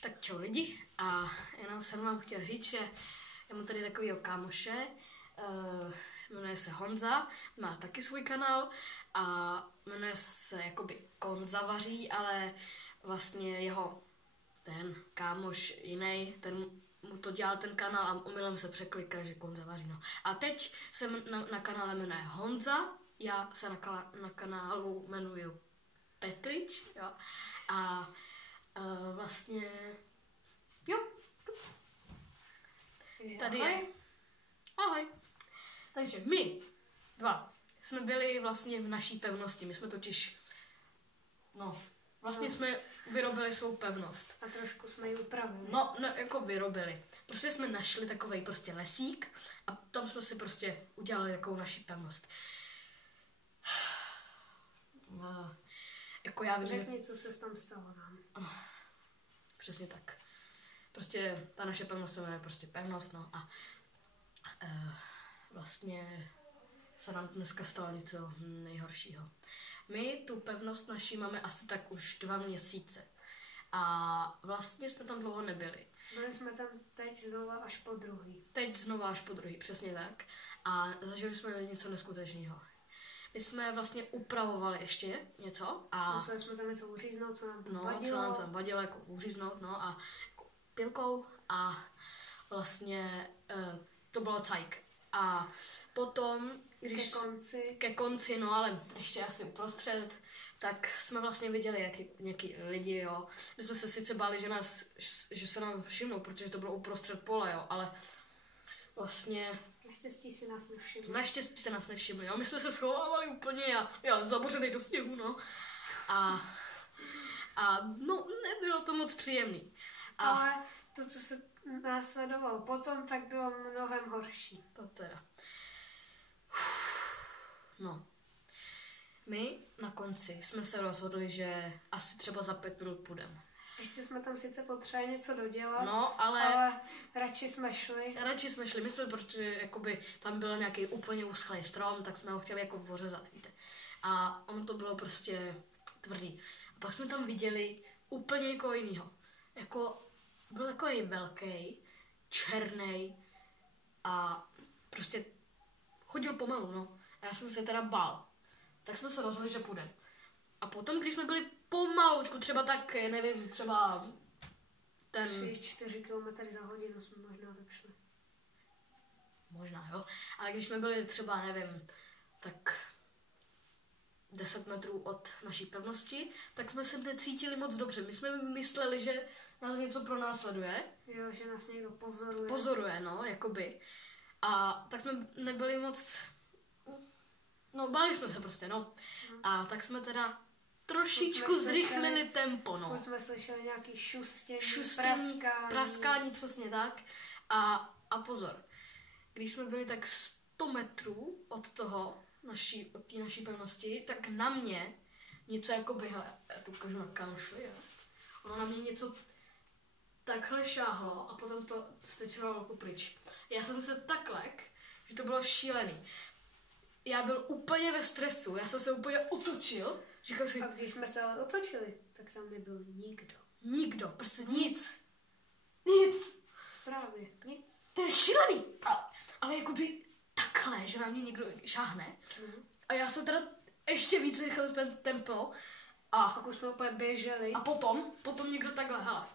Tak čau lidi, a jenom jsem vám chtěl říct, že já mám tady takovýho kámoše, jmenuje se Honza, má taky svůj kanál a jmenuje se jakoby Konza vaří, ale vlastně jeho ten kámoš jiný, ten mu to dělal ten kanál a omylem se překlikal, že Konza vaří, no. A teď jsem na kanále jmenuje Honza, já se na kanálu jmenuju Petrič, jo, a vlastně, jo, tady je. Ahoj. Takže my dva jsme byli vlastně v naší pevnosti, my jsme totiž, jsme vyrobili svou pevnost. A trošku jsme ji upravili. No, jako vyrobili. Prostě jsme našli takovej prostě lesík a tam jsme si prostě udělali takovou naši pevnost. Jako já vím, Řekni, co se tam stalo nám. Přesně tak. Prostě ta naše pevnost se jmenuje prostě pevnost, no a vlastně se nám dneska stalo něco nejhoršího. My tu pevnost naší máme asi tak už 2 měsíce a vlastně jsme tam dlouho nebyli. Byli jsme tam teď znova až po druhý. Přesně tak. A zažili jsme něco neskutečného. My jsme vlastně upravovali ještě něco a museli jsme tam něco uříznout, co nám tam vadilo. Co nám tam vadilo, jako uříznout, no a jako pilkou a vlastně to bylo cajk. A potom, když ke konci, no ale ještě asi uprostřed, tak jsme vlastně viděli, jak nějaký lidi, jo. My jsme se sice báli, že se nám všimnou, protože to bylo uprostřed pole, jo, ale vlastně Naštěstí si nás nevšimli. Naštěstí se nás nevšimli, jo. My jsme se schovávali úplně a zabořený do sněhu, no. A no, nebylo to moc příjemný. Ale to, co se následovalo potom, tak bylo mnohem horší. To teda. No. My na konci jsme se rozhodli, že asi třeba za 5 minut půjdeme. Ještě jsme tam sice potřebovali něco dodělat, no, ale radši jsme šli. My jsme, protože jakoby tam byl nějaký úplně uschlý strom, tak jsme ho chtěli jako ořezat, víte. A ono to bylo prostě tvrdý. A pak jsme tam viděli úplně někoho jinýho. Jako, byl takový velký, černý a prostě chodil pomalu, no. A já jsem se teda bál. Tak jsme se rozhodli, že půjdeme. A potom, když jsme byli pomalučku, třeba tak, nevím, třeba 3-4 km za hodinu jsme možná tak šli. Možná, jo. Ale když jsme byli třeba, nevím, tak 10 metrů od naší pevnosti, tak jsme se necítili moc dobře. My jsme mysleli, že nás něco pronásleduje. Jo, že nás někdo pozoruje. Pozoruje, no, jakoby. A tak jsme nebyli moc, no, báli jsme se prostě, no. A tak jsme teda trošičku zrychlili tempo, no. Už jsme slyšeli nějaký šustění, praskání, přesně tak. A pozor, když jsme byli tak 100 metrů od té naší pevnosti, tak na mě něco jakoby, hele, já tu ukážu na kámošovi, jo. Ono na mě něco takhle šáhlo a potom to stečilo velkou pryč. Já jsem se tak lek, že to bylo šílený. Já byl úplně ve stresu, já jsem se úplně otočil. Říkal si, a když jsme se ale otočili, tak tam nebyl nikdo. Nikdo, prostě nic. Právě, nic. To je šílený. Ale jakoby takhle, že na mě někdo šáhne. A já jsem teda ještě víc rychle tempo. A pak už jsme úplně běželi. A potom někdo takhle, hele.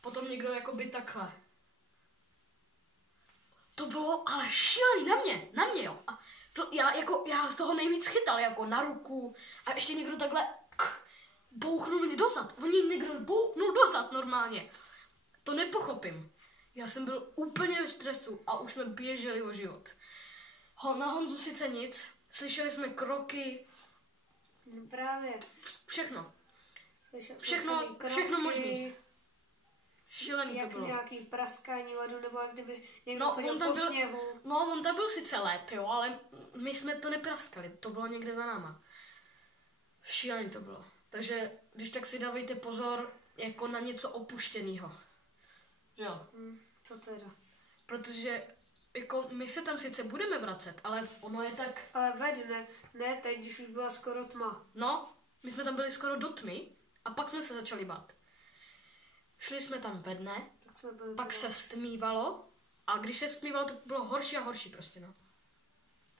Potom někdo jakoby takhle. To bylo ale šílený na mě, jo. A to já toho nejvíc chytal, jako na ruku. A ještě někdo takhle bouchnul mě dozad. Někdo bouchnul dozad normálně. To nepochopím. Já jsem byl úplně v stresu a už jsme běželi o život. Na Honzu sice nic, slyšeli jsme kroky. No právě. Všechno. Všechno možný. Šílený to bylo. Nějaký praskání ledu, nebo jak kdyby někdo chodil po sněhu. No, on tam byl sice led, jo, ale my jsme to nepraskali, to bylo někde za náma. Šílený to bylo. Takže, když tak si dávejte pozor, jako na něco opuštěného. Jo. Co teda? Protože, jako, my se tam sice budeme vracet, ale ono je tak... Ale ne teď, když už byla skoro tma. No, my jsme tam byli skoro do tmy a pak jsme se začali bát. Šli jsme tam ve dne, Tak jsme byli pak teda- se stmívalo a když se stmívalo, tak bylo horší a horší prostě, no.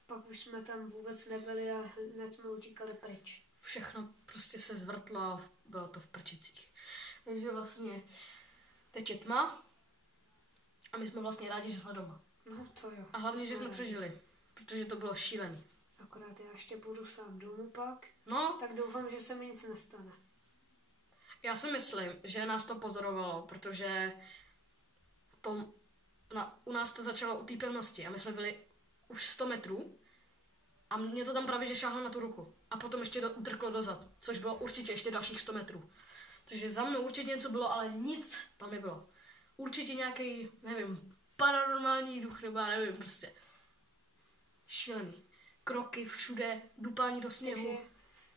Pak už jsme tam vůbec nebyli a hned jsme utíkali pryč. Všechno prostě se zvrtlo a bylo to v prčicích. Takže vlastně teď je tma a my jsme vlastně rádi, že jsme doma. No to jo. A hlavně, to že jsme rádi. přežili, protože to bylo šílený. Akorát já ještě budu sám domů pak, No, tak doufám, že se mi nic nestane. já si myslím, že nás to pozorovalo, protože u nás to začalo u té pevnosti a my jsme byli už 100 metrů a mě to tam právě že šáhlo na tu ruku. A potom ještě drklo dozad, což bylo určitě ještě dalších 100 metrů. Takže za mnou určitě něco bylo, ale nic tam nebylo. Určitě nějaký, nevím, paranormální duch, nebo já nevím, prostě šílený. Kroky všude, dupání do sněhu. Takže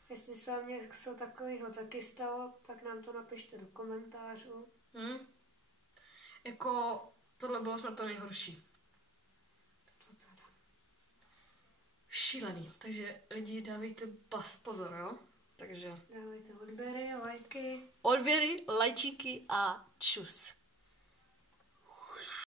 jestli se vám něco takového taky stalo, tak nám to napište do komentářů. Jako, tohle bylo snad to nejhorší. To teda. Šílený, takže lidi dávejte pozor, jo? Takže Dávejte odběry, lajky. odběry, lajčíky a čus.